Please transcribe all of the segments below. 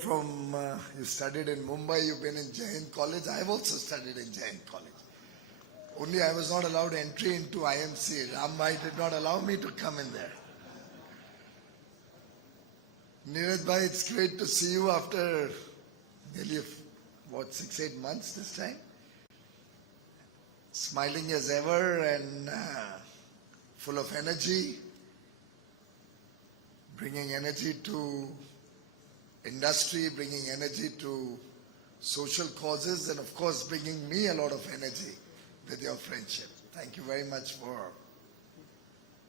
from, you studied in Mumbai, you've been in Jain College. I've also studied in Jain College. Only I was not allowed entry into IMC. Rambhai did not allow me to come in there. Neeraj bhai, it's great to see you after nearly, 6-8 months this time. Smiling as ever and full of energy, bringing energy to industry, bringing energy to social causes, and of course bringing me a lot of energy with your friendship. Thank you very much for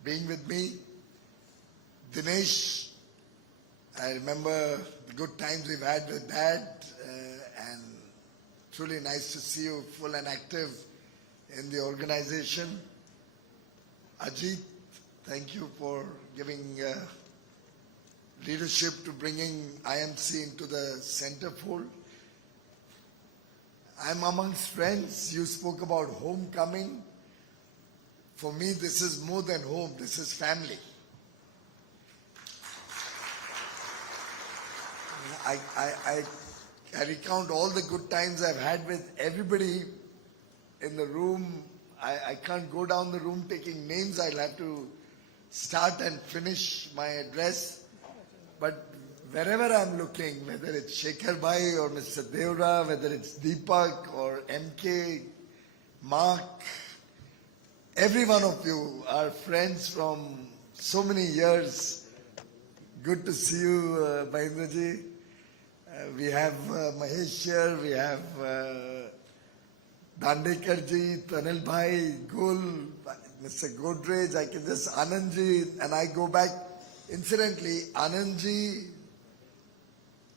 being with me. Dinesh, I remember the good times we've had with Dad, and truly nice to see you full and active in the organization. Ajit, thank you for giving leadership to bringing IMC into the center fold. I'm amongst friends. You spoke about homecoming. For me, this is more than home. This is family. I recount all the good times I've had with everybody in the room. I can't go down the room taking names. I'll have to start and finish my address. But wherever I'm looking, whether it's Shekhar Bhai or Mr. Devra, whether it's Deepak or MK, Mark, every one of you are friends from so many years. Good to see you, Mahendraji. We have Mahesh here, we have Dandekarji, Tanil Bhai, Gul, Mr. Godrej, I can just, Anandji, and I go back. Incidentally, Anandji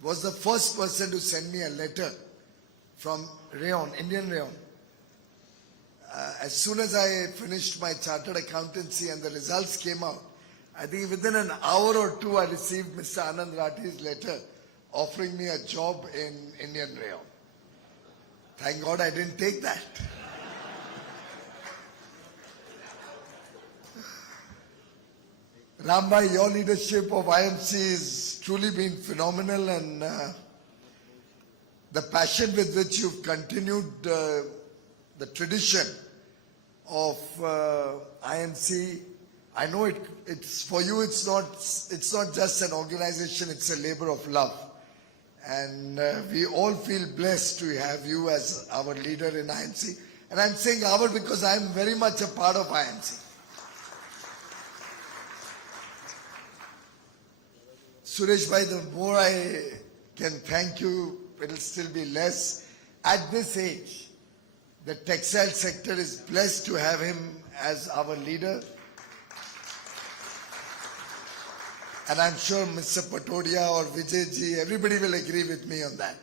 was the first person to send me a letter from Rayon, Indian Rayon. As soon as I finished my chartered accountancy and the results came out, I think within an hour or two I received Mr. Anand Rathi's letter offering me a job in Indian Rayon. Thank God I didn't take that. Rambhai, your leadership of IMC has truly been phenomenal, and the passion with which you've continued the tradition of IMC. I know it's for you. It's not just an organization. It's a labor of love, and we all feel blessed to have you as our leader in IMC. And I'm saying our because I'm very much a part of IMC. Suresh bhai, the more I can thank you, it'll still be less. At this age, the textile sector is blessed to have him as our leader. And I'm sure Mr. Patodia or Vijayji, everybody will agree with me on that.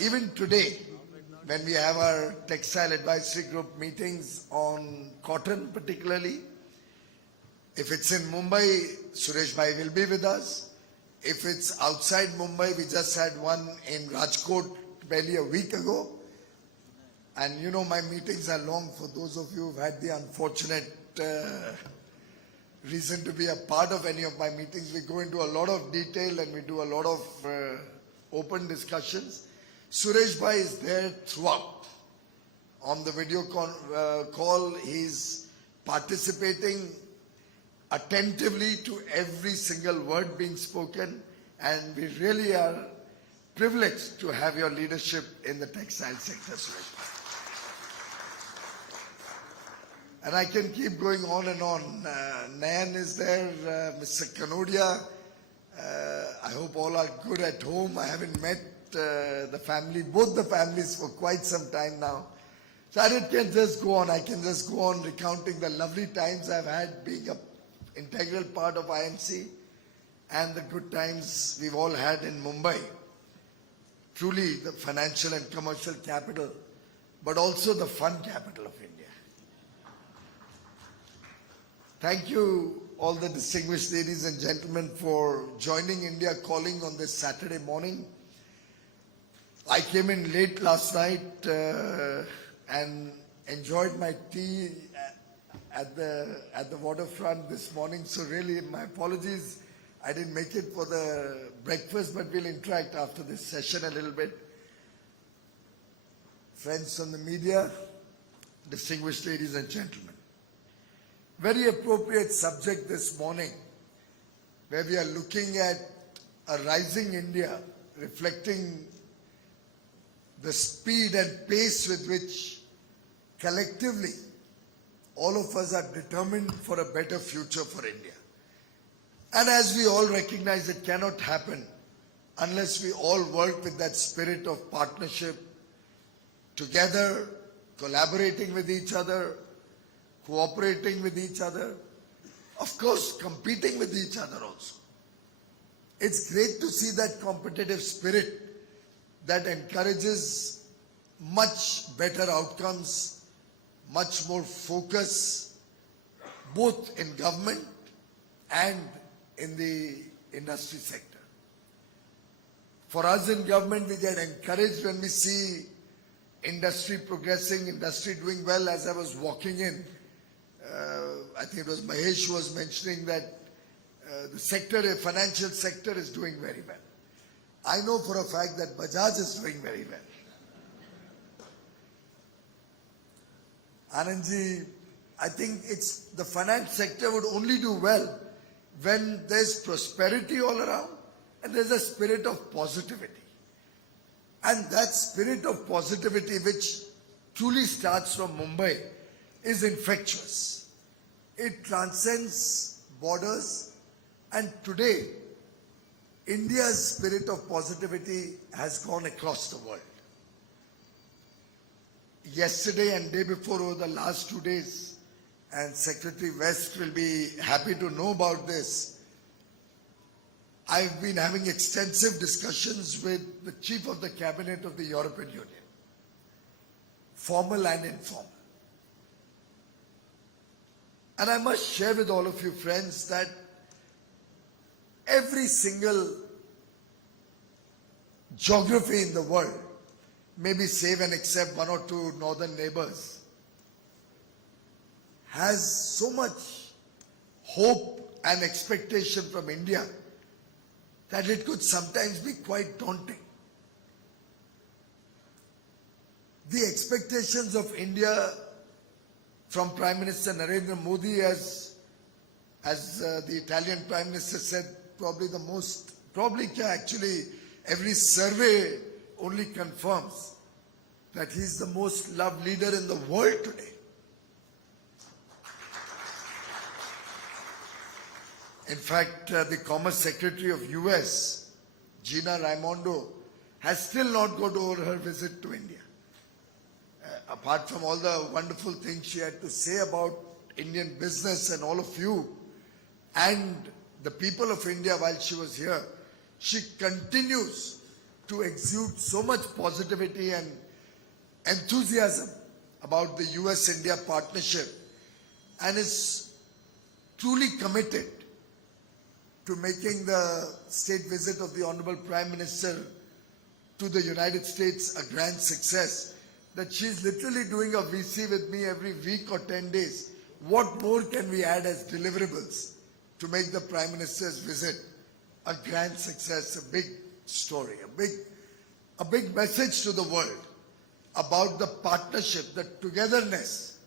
Even today, when we have our textile advisory group meetings on cotton particularly, if it's in Mumbai, Suresh bhai will be with us. If it's outside Mumbai, we just had one in Rajkot barely a week ago. And you know my meetings are long. For those of you who've had the unfortunate reason to be a part of any of my meetings, we go into a lot of detail and we do a lot of open discussions. Suresh bhai is there throughout. On the video call, he's participating attentively to every single word being spoken, and we really are privileged to have your leadership in the textile sector, Suresh bhai. And I can keep going on and on. Nayan is there, Mr. Kanodia. I hope all are good at home. I haven't met the family, both the families, for quite some time now. So I can just go on. I can just go on recounting the lovely times I've had being an integral part of IMC and the good times we've all had in Mumbai. Truly the financial and commercial capital, but also the fun capital of India. Thank you, all the distinguished ladies and gentlemen, for joining India Calling on this Saturday morning. I came in late last night and enjoyed my tea at the waterfront this morning. So really, my apologies. I didn't make it for the breakfast, but we'll interact after this session a little bit. Friends from the media, distinguished ladies and gentlemen. Very appropriate subject this morning, where we are looking at a rising India reflecting the speed and pace with which collectively all of us are determined for a better future for India. And as we all recognize, it cannot happen unless we all work with that spirit of partnership, together, collaborating with each other, cooperating with each other, of course, competing with each other also. It's great to see that competitive spirit that encourages much better outcomes, much more focus, both in government and in the industry sector. For us in government, we get encouraged when we see industry progressing, industry doing well. As I was walking in, I think it was Mahesh who was mentioning that the sector, the financial sector is doing very well. I know for a fact that Bajaj is doing very well. Anandji, I think it's the finance sector would only do well when there's prosperity all around and there's a spirit of positivity. And that spirit of positivity, which truly starts from Mumbai, is infectious. It transcends borders, and today India's spirit of positivity has gone across the world. Yesterday and day before, over the last 2 days, and Secretary West will be happy to know about this, I've been having extensive discussions with the Chief of the Cabinet of the European Union, formal and informal. And I must share with all of you friends that every single geography in the world, maybe save and except one or two northern neighbors, has so much hope and expectation from India that it could sometimes be quite daunting. The expectations of India from Prime Minister Narendra Modi, as the Italian Prime Minister said, actually every survey only confirms that he's the most loved leader in the world today. In fact, the Commerce Secretary of US, Gina Raimondo, has still not got over her visit to India. Apart from all the wonderful things she had to say about Indian business and all of you and the people of India while she was here, she continues to exude so much positivity and enthusiasm about the US-India partnership and is truly committed to making the state visit of the Honorable Prime Minister to the United States a grand success, that she's literally doing a VC with me every week or 10 days. What more can we add as deliverables to make the Prime Minister's visit a grand success, a big story, a big message to the world about the partnership, the togetherness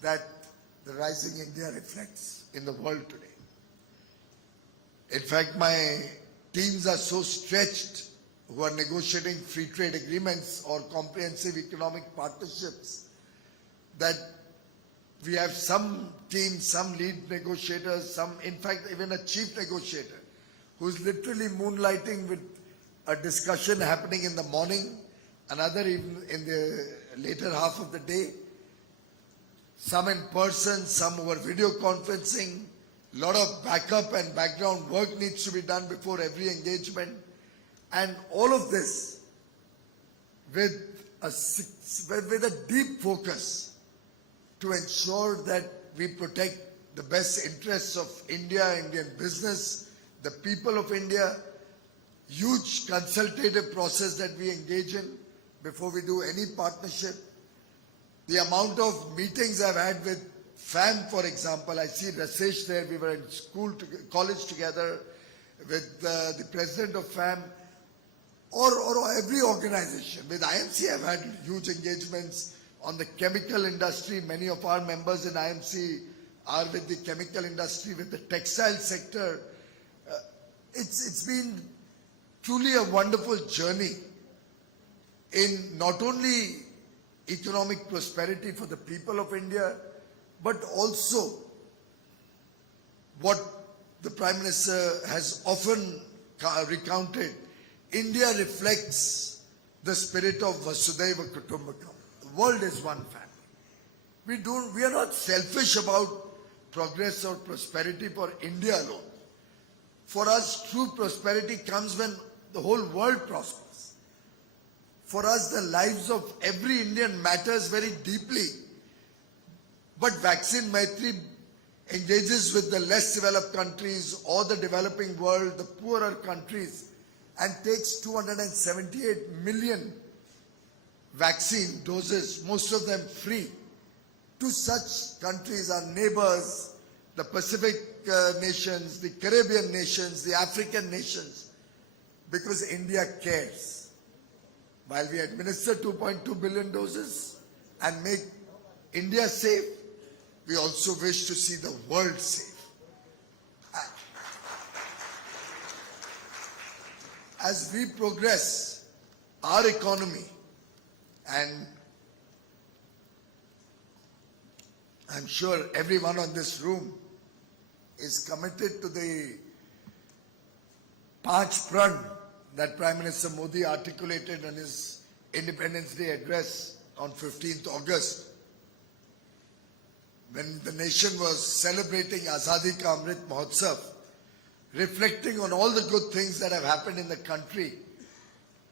that the rising India reflects in the world today. In fact, my teams are so stretched who are negotiating free trade agreements or comprehensive economic partnerships that we have some teams, some lead negotiators, in fact, even a chief negotiator who's literally moonlighting with a discussion happening in the morning, another even in the later half of the day, some in person, some over video conferencing. A lot of backup and background work needs to be done before every engagement. And all of this with a deep focus to ensure that we protect the best interests of India, Indian business, the people of India. Huge consultative process that we engage in before we do any partnership. The amount of meetings I've had with FAM, for example, I see Rasesh there, we were in college together, with the president of FAM, or every organization. With IMC, I've had huge engagements on the chemical industry. Many of our members in IMC are with the chemical industry, with the textile sector. It's been truly a wonderful journey in not only economic prosperity for the people of India, but also what the Prime Minister has often recounted. India reflects the spirit of Vasudhaiva Kutumbakam. The world is one family. We are not selfish about progress or prosperity for India alone. For us, true prosperity comes when the whole world prospers. For us, the lives of every Indian matters very deeply. But Vaccine Maitri engages with the less developed countries or the developing world, the poorer countries, and takes 278 million vaccine doses, most of them free, to such countries, our neighbors, the Pacific nations, the Caribbean nations, the African nations, because India cares. While we administer 2.2 billion doses and make India safe, we also wish to see the world safe. As we progress our economy, and I'm sure everyone on this room is committed to the Panch Pran that Prime Minister Modi articulated in his Independence Day address on 15th August, when the nation was celebrating Azadi Ka Amrit Mahotsav, reflecting on all the good things that have happened in the country,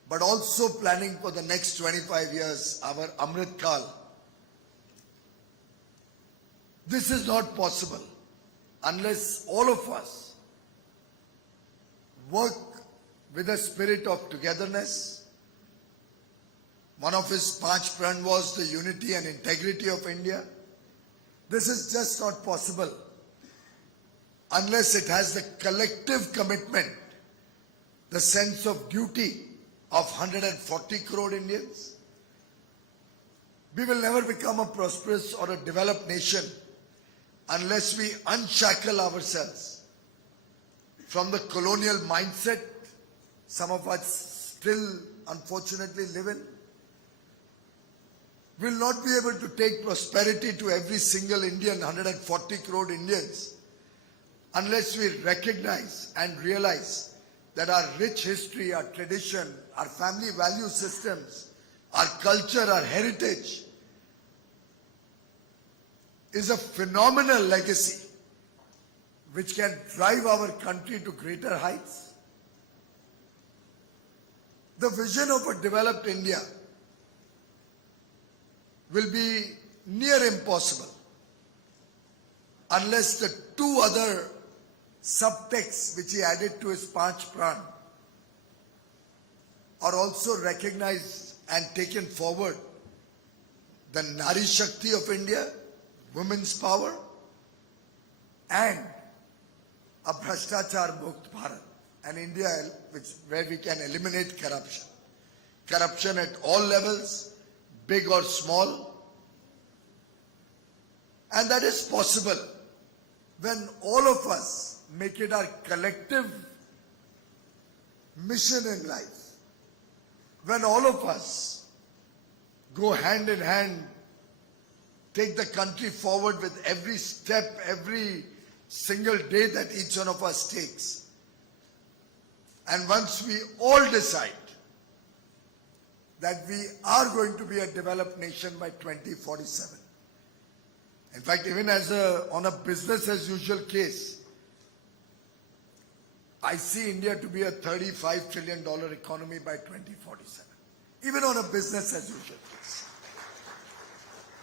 but also planning for the next 25 years, our Amrit Kal. This is not possible unless all of us work with a spirit of togetherness. One of his Panch Pran was the unity and integrity of India. This is just not possible unless it has the collective commitment, the sense of duty of 140 crore Indians. We will never become a prosperous or a developed nation unless we unshackle ourselves from the colonial mindset some of us still unfortunately live in. We will not be able to take prosperity to every single Indian, 140 crore Indians, unless we recognize and realize that our rich history, our tradition, our family value systems, our culture, our heritage is a phenomenal legacy which can drive our country to greater heights. The vision of a developed India will be near impossible unless the two other subtexts which he added to his Panch Pran are also recognized and taken forward. The Nari Shakti of India, women's power, and a Bhrashtachar Mukt Bharat, an India where we can eliminate corruption. Corruption at all levels, big or small. And that is possible when all of us make it our collective mission in life. When all of us go hand in hand, take the country forward with every step, every single day that each one of us takes. And once we all decide that we are going to be a developed nation by 2047. In fact, even on a business as usual case, I see India to be a $35 trillion economy by 2047. Even on a business as usual case.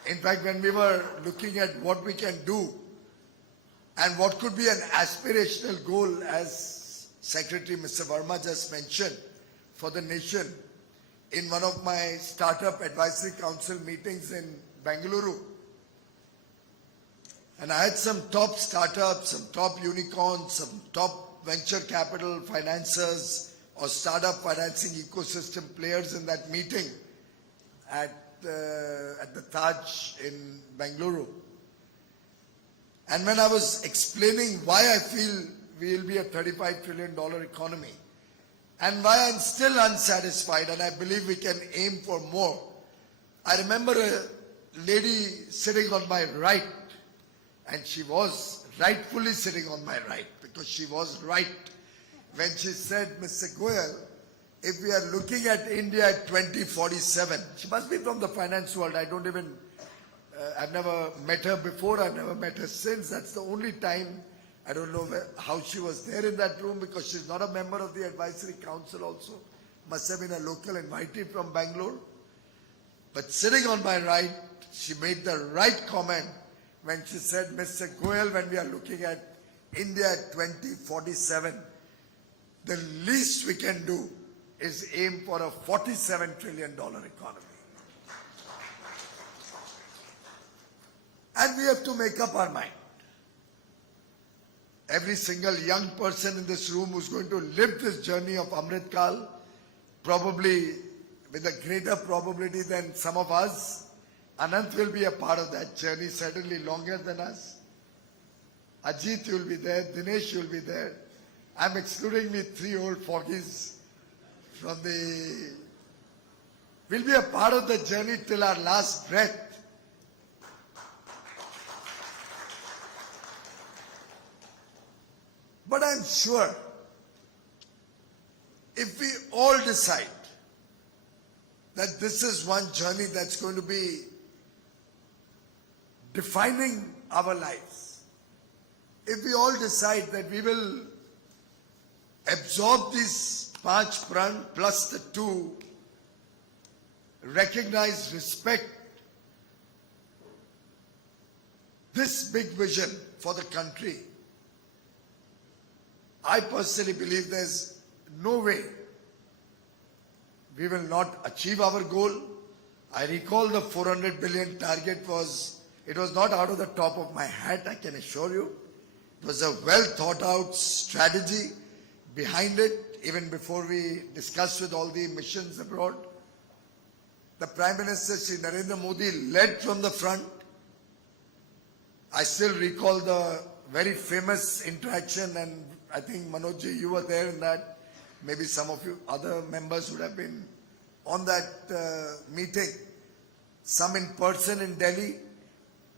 In fact, when we were looking at what we can do and what could be an aspirational goal, as Secretary Mr. Verma just mentioned, for the nation, in one of my Startup Advisory Council meetings in Bengaluru, and I had some top startups, some top unicorns, some top venture capital financiers or startup financing ecosystem players in that meeting at the Taj in Bengaluru. And when I was explaining why I feel we will be a $35 trillion economy and why I'm still unsatisfied and I believe we can aim for more, I remember a lady sitting on my right, and she was rightfully sitting on my right because she was right when she said, Mr. Goyal, if we are looking at India at 2047, she must be from the finance world. I don't even, I've never met her before, I've never met her since. That's the only time, I don't know how she was there in that room because she's not a member of the advisory council also. Must have been a local invitee from Bangalore. But sitting on my right, she made the right comment when she said, Mr. Goyal, when we are looking at India at 2047, the least we can do is aim for a $47 trillion economy. And we have to make up our mind. Every single young person in this room who's going to live this journey of Amrit Kal, probably with a greater probability than some of us, Anant will be a part of that journey, certainly longer than us. Ajit will be there, Dinesh will be there. I'm excluding me 3 old foggies from the... We'll be a part of the journey till our last breath. But I'm sure if we all decide that this is one journey that's going to be defining our lives, if we all decide that we will absorb these 5 pran plus the 2, recognize, respect this big vision for the country, I personally believe there's no way we will not achieve our goal. I recall the 400 billion target was not out of the top of my hat, I can assure you. It was a well thought out strategy behind it, even before we discussed with all the missions abroad. The Prime Minister, Shri Narendra Modi, led from the front. I still recall the very famous interaction, and I think Manojji, you were there in that. Maybe some of you other members would have been on that meeting. Some in person in Delhi,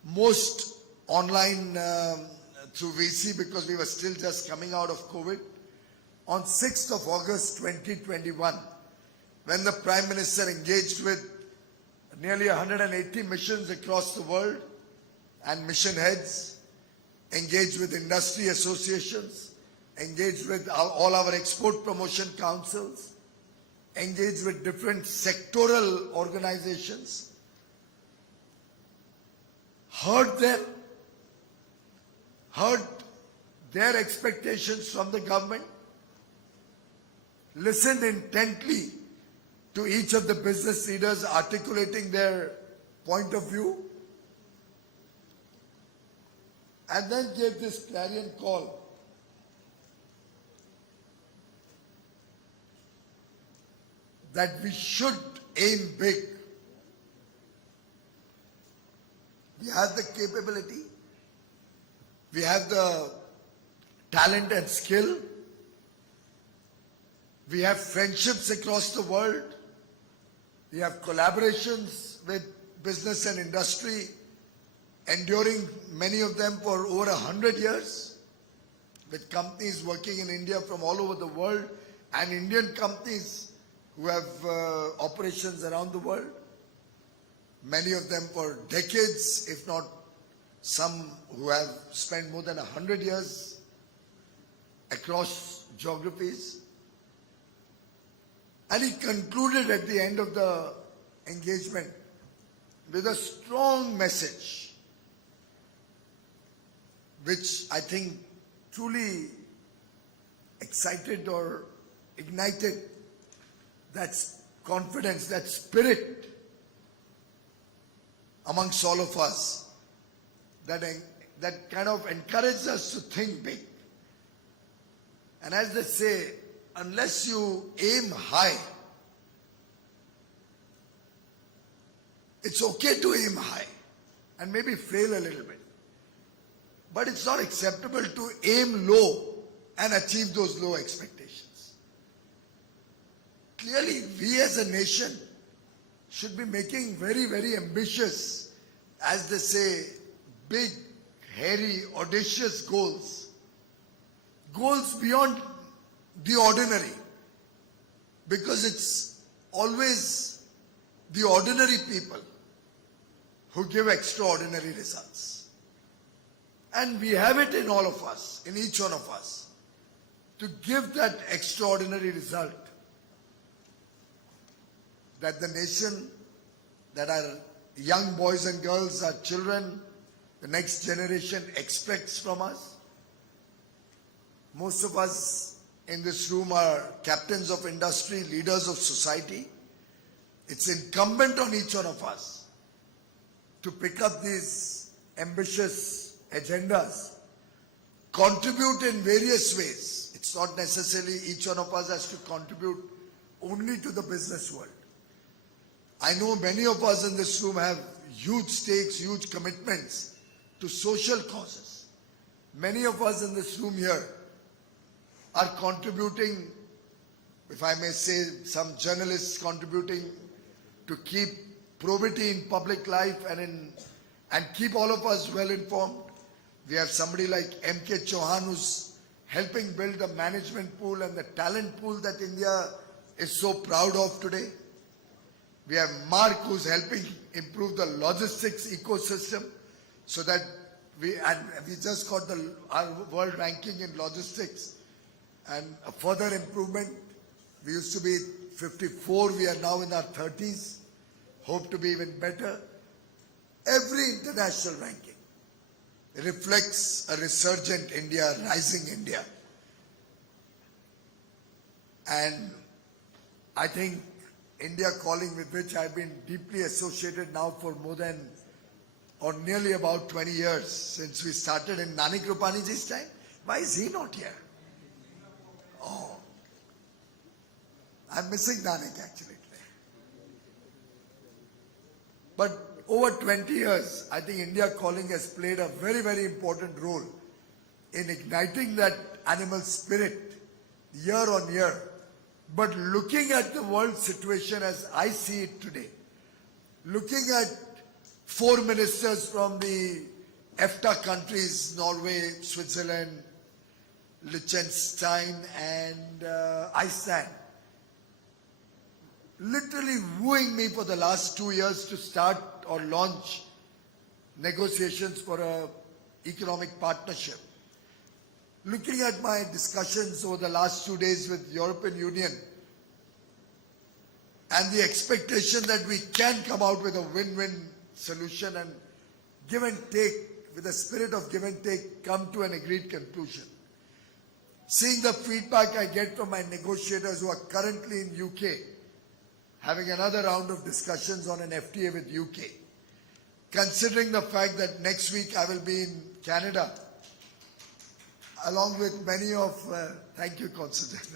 most online through VC because we were still just coming out of COVID. On 6th of August 2021, when the Prime Minister engaged with nearly 180 missions across the world and mission heads, engaged with industry associations, engaged with all our export promotion councils, engaged with different sectoral organizations, heard them, heard their expectations from the government, listened intently to each of the business leaders articulating their point of view, and then gave this clarion call. That we should aim big. We have the capability, we have the talent and skill, we have friendships across the world, we have collaborations with business and industry, enduring many of them for over 100 years, with companies working in India from all over the world and Indian companies who have operations around the world, many of them for decades, if not some who have spent more than 100 years across geographies. And he concluded at the end of the engagement with a strong message, which I think truly excited or ignited that confidence, that spirit amongst all of us, that kind of encouraged us to think big. And as they say, unless you aim high, it's okay to aim high and maybe fail a little bit. But it's not acceptable to aim low and achieve those low expectations. Clearly, we as a nation should be making very, very ambitious, as they say, big, hairy, audacious goals. Goals beyond the ordinary. Because it's always the ordinary people who give extraordinary results. And we have it in all of us, in each one of us, to give that extraordinary result that the nation, that our young boys and girls, our children, the next generation expects from us. Most of us in this room are captains of industry, leaders of society. It's incumbent on each one of us to pick up these ambitious agendas, contribute in various ways. It's not necessarily each one of us has to contribute only to the business world. I know many of us in this room have huge stakes, huge commitments to social causes. Many of us in this room here are contributing, if I may say, some journalists contributing to keep probity in public life and keep all of us well informed. We have somebody like M.K. Chauhan who's helping build the management pool and the talent pool that India is so proud of today. We have Mark who's helping improve the logistics ecosystem so that we just got our world ranking in logistics and a further improvement. We used to be 54, we are now in our 30s, hope to be even better. Every international ranking reflects a resurgent India, rising India. And I think India Calling, with which I've been deeply associated now for more than or nearly about 20 years since we started in Nani Krupaniji's time. Why is he not here? Oh, I'm missing Nanik actually today. But over 20 years, I think India Calling has played a very, very important role in igniting that animal spirit year on year. But looking at the world situation as I see it today, looking at 4 ministers from the EFTA countries, Norway, Switzerland, Liechtenstein and Iceland, literally wooing me for the last 2 years to start or launch negotiations for an economic partnership. Looking at my discussions over the last 2 days with European Union and the expectation that we can come out with a win-win solution and give and take, with a spirit of give and take, come to an agreed conclusion. Seeing the feedback I get from my negotiators who are currently in UK, having another round of discussions on an FTA with UK, considering the fact that next week I will be in Canada, along with many of, thank you, Constantine.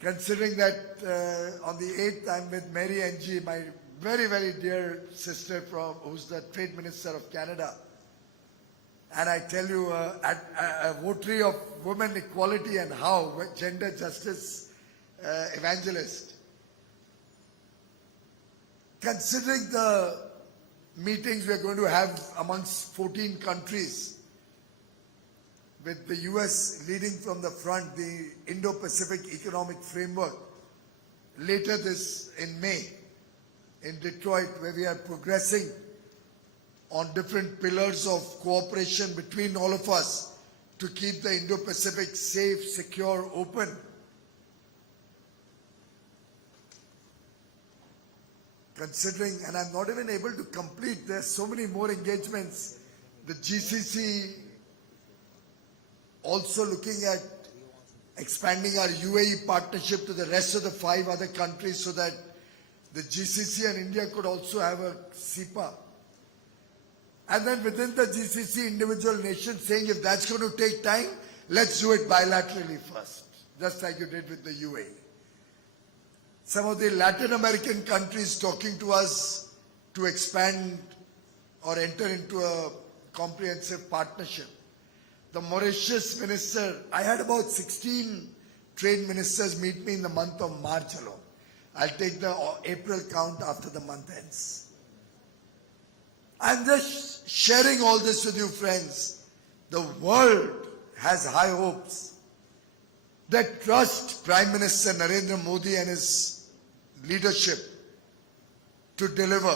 Considering that on the 8th I'm with Mary Ng, my very, very dear sister who's the Trade Minister of Canada. And I tell you, a votary of women equality and how, gender justice evangelist. Considering the meetings we're going to have amongst 14 countries, with the US leading from the front, the Indo-Pacific Economic Framework, later this in May in Detroit, where we are progressing on different pillars of cooperation between all of us to keep the Indo-Pacific safe, secure, open. Considering, and I'm not even able to complete, there's so many more engagements. The GCC also looking at expanding our UAE partnership to the rest of the 5 other countries so that the GCC and India could also have a CEPA. And then within the GCC, individual nations saying if that's going to take time, let's do it bilaterally first, just like you did with the UAE. Some of the Latin American countries talking to us to expand or enter into a comprehensive partnership. The Mauritius minister, I had about 16 trade ministers meet me in the month of March alone. I'll take the April count after the month ends. I'm just sharing all this with you, friends. The world has high hopes that trust Prime Minister Narendra Modi and his leadership to deliver.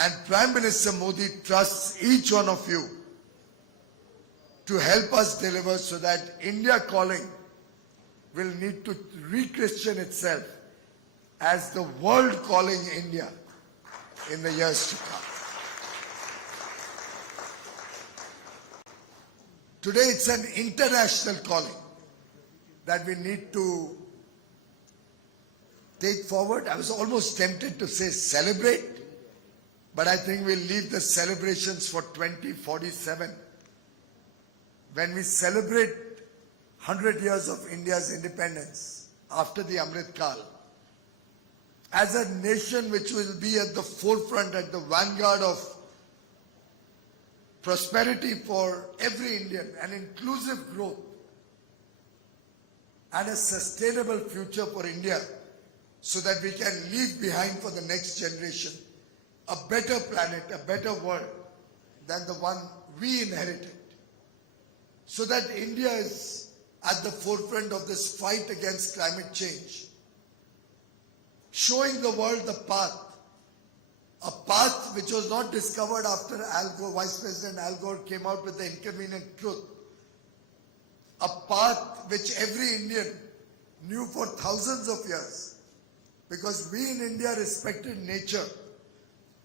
And Prime Minister Modi trusts each one of you to help us deliver so that India calling will need to re-Christian itself as the world calling India in the years to come. Today it's an international calling that we need to take forward. I was almost tempted to say celebrate, but I think we'll leave the celebrations for 2047 when we celebrate 100 years of India's independence after the Amrit Kal. As a nation which will be at the forefront, at the vanguard of prosperity for every Indian, and inclusive growth, and a sustainable future for India, so that we can leave behind for the next generation a better planet, a better world than the one we inherited. So that India is at the forefront of this fight against climate change, showing the world the path. A path which was not discovered after Al Gore, Vice President Al Gore came out with the inconvenient truth. A path which every Indian knew for thousands of years. Because we in India respected nature.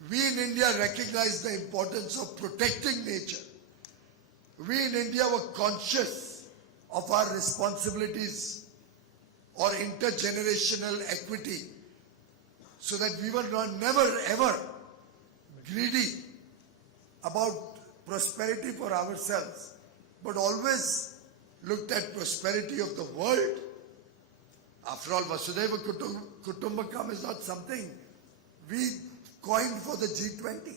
We in India recognized the importance of protecting nature. We in India were conscious of our responsibilities or intergenerational equity, so that we were never ever greedy about prosperity for ourselves, but always looked at prosperity of the world. After all, Vasudhaiva Kutumbakam is not something we coined for the G20.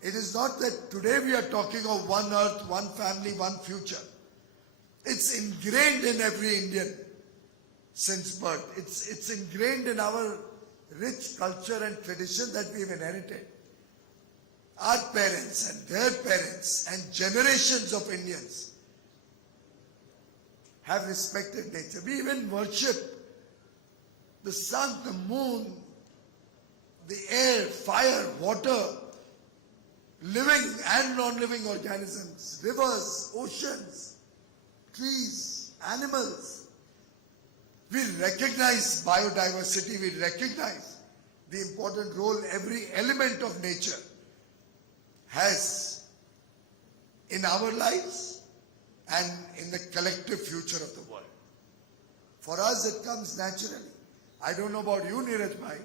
It is not that today we are talking of one earth, one family, one future. It's ingrained in every Indian since birth. It's ingrained in our rich culture and tradition that we've inherited. Our parents and their parents and generations of Indians have respected nature. We even worship the sun, the moon, the air, fire, water, living and non-living organisms, rivers, oceans, trees, animals. We recognize biodiversity, we recognize the important role every element of nature has in our lives and in the collective future of the world. For us, it comes naturally. I don't know about you, Neeraj bhai,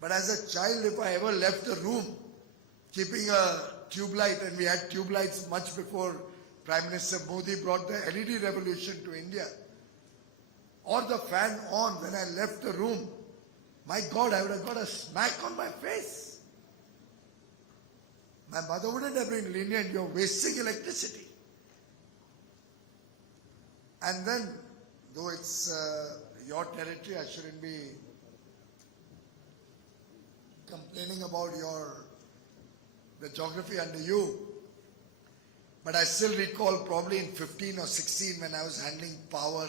but as a child, if I ever left a room keeping a tube light, and we had tube lights much before Prime Minister Modi brought the LED revolution to India, or the fan on when I left the room, my God, I would have got a smack on my face. My mother wouldn't have been lenient, you're wasting electricity. And then, though it's your territory, I shouldn't be complaining about the geography under you. But I still recall probably in 15 or 16 when I was handling power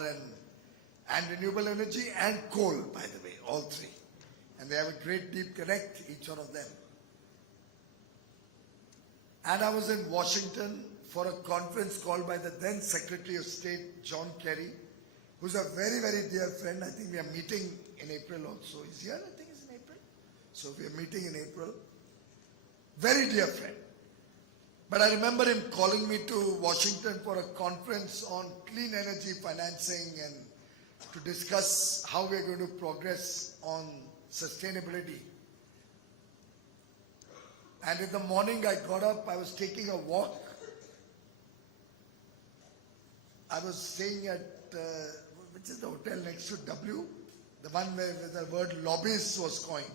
and renewable energy and coal, by the way, all three. And they have a great deep connect, each one of them. And I was in Washington for a conference called by the then Secretary of State, John Kerry, who's a very, very dear friend. I think we are meeting in April also. He's here, I think it's in April. So we are meeting in April. Very dear friend. But I remember him calling me to Washington for a conference on clean energy financing and to discuss how we are going to progress on sustainability. And in the morning I got up, I was taking a walk. I was staying at, which is the hotel next to W, the one where the word lobbyist was coined.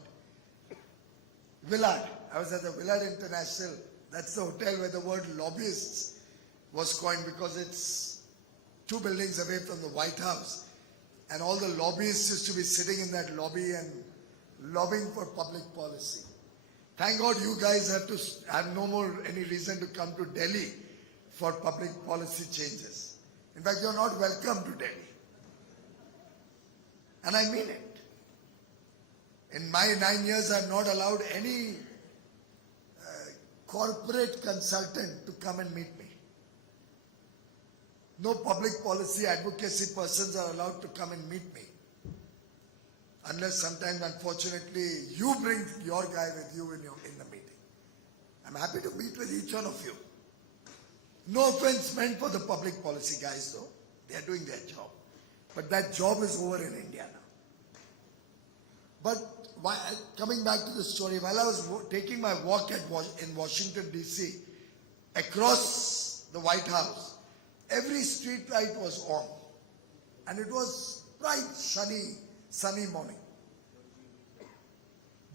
Willard. I was at the Willard International. That's the hotel where the word lobbyists was coined because it's 2 buildings away from the White House. And all the lobbyists used to be sitting in that lobby and lobbying for public policy. Thank God you guys have no more any reason to come to Delhi for public policy changes. In fact, you're not welcome to Delhi. And I mean it. In my 9 years, I've not allowed any corporate consultant to come and meet me. No public policy advocacy persons are allowed to come and meet me. Unless sometimes, unfortunately, you bring your guy with you in the meeting. I'm happy to meet with each one of you. No offense meant for the public policy guys though. They are doing their job. But that job is over in India now. But coming back to the story, while I was taking my walk in Washington DC, across the White House, every street light was on. And it was bright, sunny morning.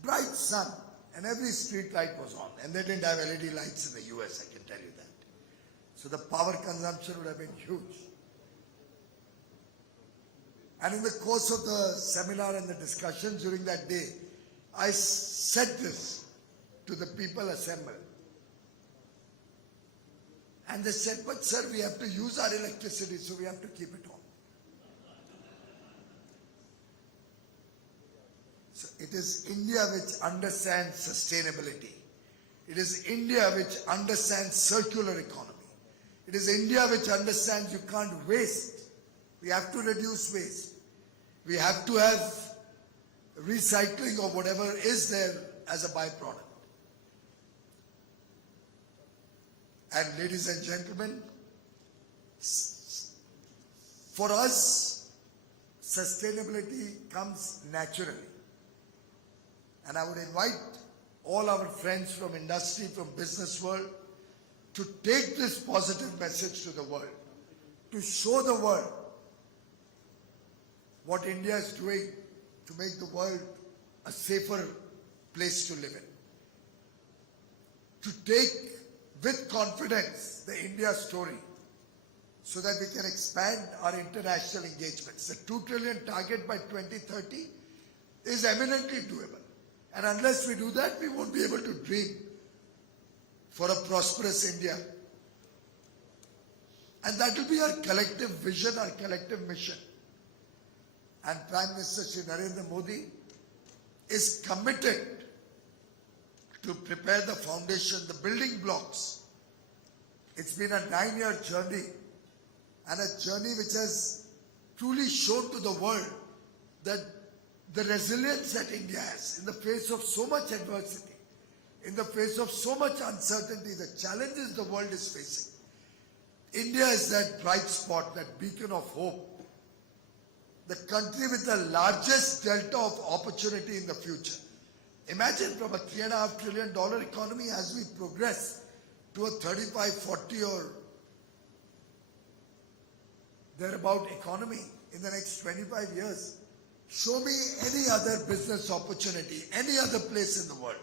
Bright sun, and every street light was on. And they didn't have LED lights in the US, I can tell you that. So the power consumption would have been huge. And in the course of the seminar and the discussion during that day, I said this to the people assembled. And they said, but sir, we have to use our electricity, so we have to keep it on. So it is India which understands sustainability. It is India which understands circular economy. It is India which understands you can't waste. We have to reduce waste. We have to have recycling of whatever is there as a byproduct. And ladies and gentlemen, for us, sustainability comes naturally. And I would invite all our friends from industry, from business world, to take this positive message to the world, to show the world what India is doing to make the world a safer place to live in. To take with confidence the India story so that we can expand our international engagements. The 2 trillion target by 2030 is eminently doable. And unless we do that, we won't be able to dream for a prosperous India. And that will be our collective vision, our collective mission. And Prime Minister Shri Narendra Modi is committed to prepare the foundation, the building blocks. It's been a 9-year journey, and a journey which has truly shown to the world that the resilience that India has in the face of so much adversity, in the face of so much uncertainty, the challenges the world is facing. India is that bright spot, that beacon of hope. The country with the largest delta of opportunity in the future. Imagine from a $3.5 trillion economy as we progress to a 35, 40 or thereabout economy in the next 25 years. Show me any other business opportunity, any other place in the world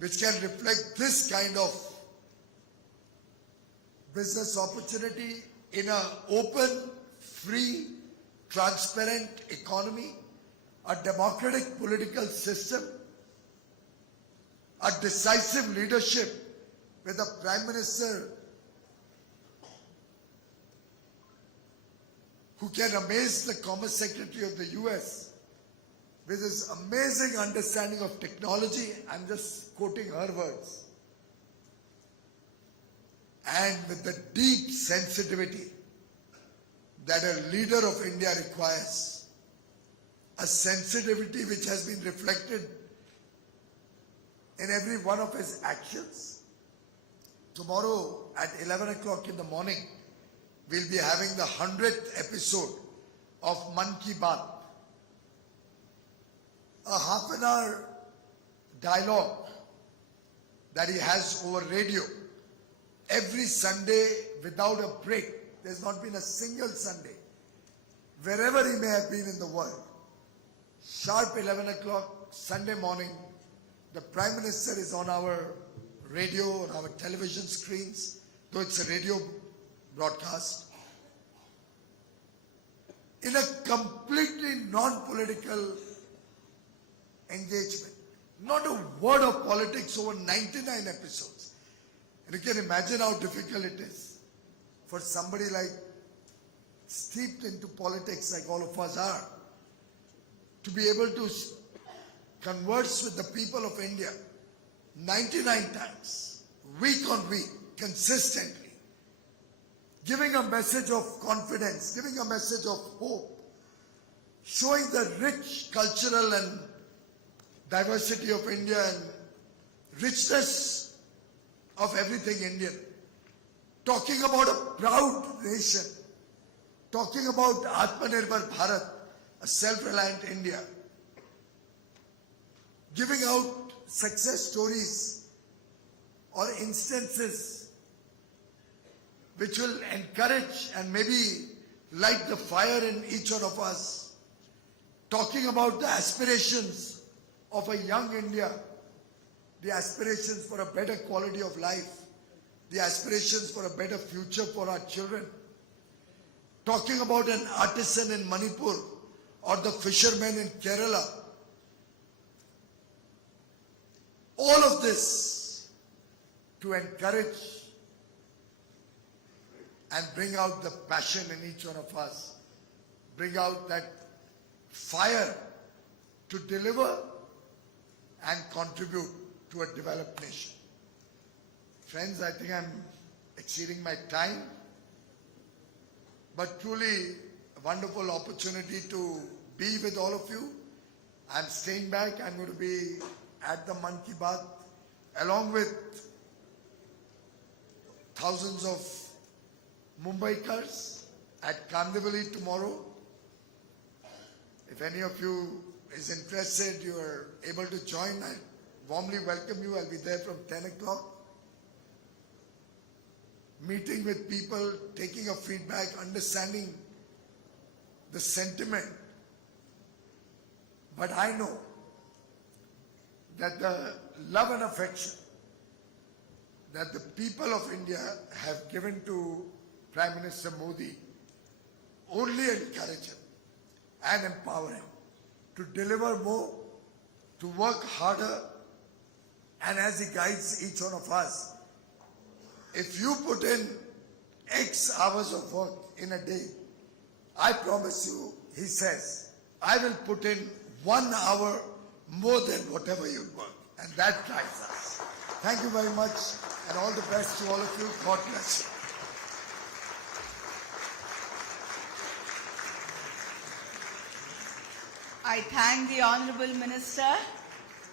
which can reflect this kind of business opportunity in an open, free, transparent economy, a democratic political system, a decisive leadership with a Prime Minister who can amaze the Commerce Secretary of the US with his amazing understanding of technology. I'm just quoting her words. And with the deep sensitivity that a leader of India requires, a sensitivity which has been reflected in every one of his actions. Tomorrow at 11 o'clock in the morning, we'll be having the 100th episode of Man Ki Baat, a half-an-hour dialogue that he has over radio every Sunday without a break there's not been a single Sunday, wherever he may have been in the world, sharp 11 o'clock Sunday morning, the Prime Minister is on our radio, on our television screens, though it's a radio broadcast, in a completely non-political engagement. Not a word of politics over 99 episodes. And you can imagine how difficult it is for somebody like steeped into politics like all of us are, to be able to converse with the people of India 99 times, week on week, consistently, giving a message of confidence, giving a message of hope, showing the rich cultural and diversity of India and richness of everything Indian, talking about a proud nation, talking about Atmanirbhar Bharat, a self-reliant India, giving out success stories or instances which will encourage and maybe light the fire in each one of us, talking about the aspirations of a young India, the aspirations for a better quality of life, the aspirations for a better future for our children, talking about an artisan in Manipur or the fishermen in Kerala. All of this to encourage and bring out the passion in each one of us, bring out that fire to deliver and contribute to a developed nation. Friends, I think I'm exceeding my time, but truly a wonderful opportunity to be with all of you. I'm staying back. I'm going to be at the Man Ki Baat along with thousands of Mumbaikars at Kandivali tomorrow. If any of you is interested, you are able to join. I warmly welcome you. I'll be there from 10 o'clock. Meeting with people, taking a feedback, understanding the sentiment. But I know that the love and affection that the people of India have given to Prime Minister Modi only encourage him and empower him to deliver more, to work harder, and as he guides each one of us, if you put in X hours of work in a day, I promise you, he says, I will put in 1 hour more than whatever you work. And that drives us. Thank you very much and all the best to all of you. God bless you. I thank the Honourable Minister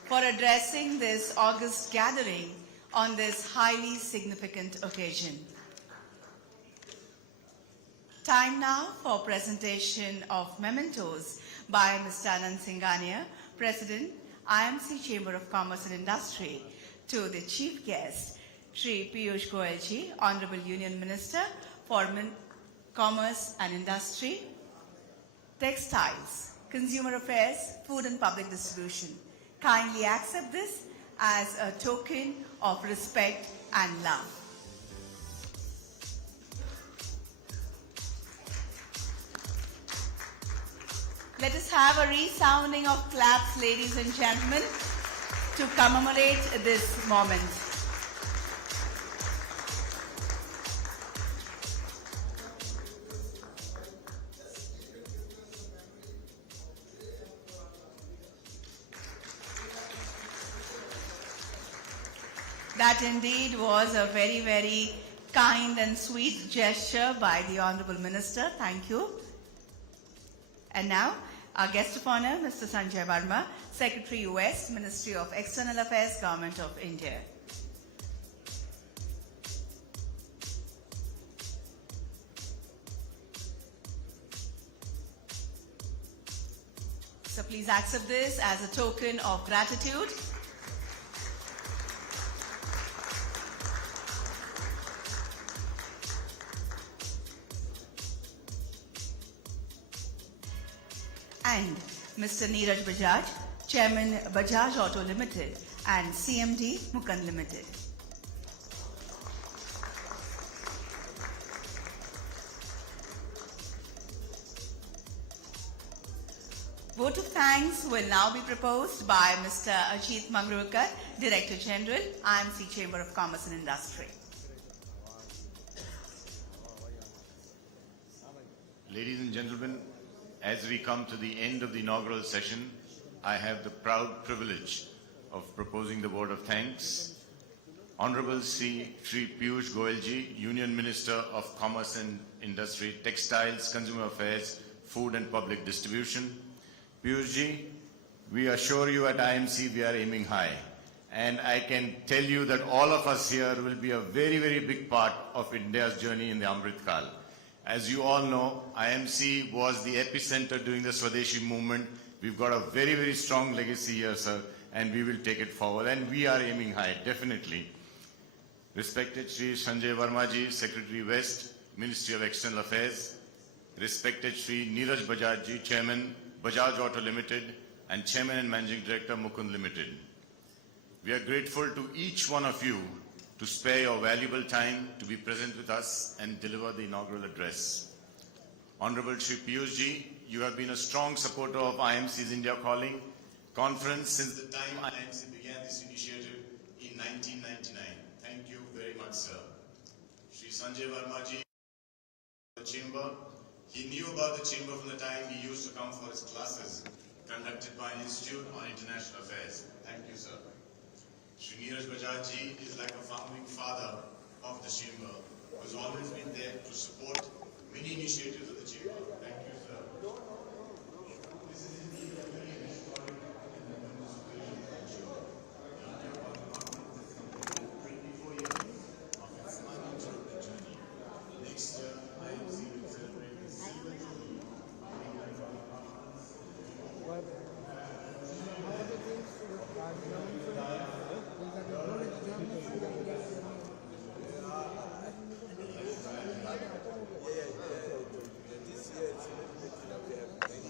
for addressing this august gathering on this highly significant occasion. Time now for presentation of mementos by Mr. Anand Singhania, President, IMC Chamber of Commerce and Industry, to the Chief Guest, Shri Piyush Goyal Ji, Honourable Union Minister for Commerce and Industry, Textiles, Consumer Affairs, Food and Public Distribution. Kindly accept this as a token of respect and love. Let us have a resounding of claps, ladies and gentlemen, to commemorate this moment. That indeed was a very, very kind and sweet gesture by the Honourable Minister. Thank you. And now, our guest of honor, Mr. Sanjay Verma, Secretary West, Ministry of External Affairs, Government of India. So please accept this as a token of gratitude. and Mr. Neeraj Bajaj, Chairman Bajaj Auto Limited and CMD Mukund Limited. Vote of thanks will now be proposed by Mr. Ajit Mangrurkar, Director General, IMC Chamber of Commerce and Industry. Ladies and gentlemen, as we come to the end of the inaugural session, I have the proud privilege of proposing the vote of thanks. Honorable Sri Piyush Goyalji, Union Minister of Commerce and Industry, Textiles, Consumer Affairs, Food and Public Distribution. Piyushji, we assure you at IMC we are aiming high. And I can tell you that all of us here will be a very, very big part of India's journey in the Amrit Kal. As you all know, IMC was the epicenter during the Swadeshi movement. We've got a very, very strong legacy here, sir, and we will take it forward. And we are aiming high, definitely. Respected Shri Sanjay Vermaji, Secretary West, Ministry of External Affairs. Respected Shri Neeraj Bajaj, Chairman, Bajaj Auto Limited, and Chairman and Managing Director, Mukund Limited. We are grateful to each one of you to spare your valuable time to be present with us and deliver the inaugural address. Honorable Shri Piyushji, you have been a strong supporter of IMC's India Calling conference since the time IMC began this initiative in 1999. Thank you very much, sir. Shri Sanjay Vermaji, the Chamber, he knew about the Chamber from the time he used to come for his classes conducted by an Institute on International Affairs. Thank you, sir. Shri Neeraj Bajaj is like a founding father of the Chamber, who has always been there to support many initiatives of the Chamber. Thank you, sir. This is indeed a very historic and momentous occasion for the Chamber. India was a conference that's completed 24 years of its uninterrupted journey. Next year, IMC will celebrate the silver jubilee of India Conference.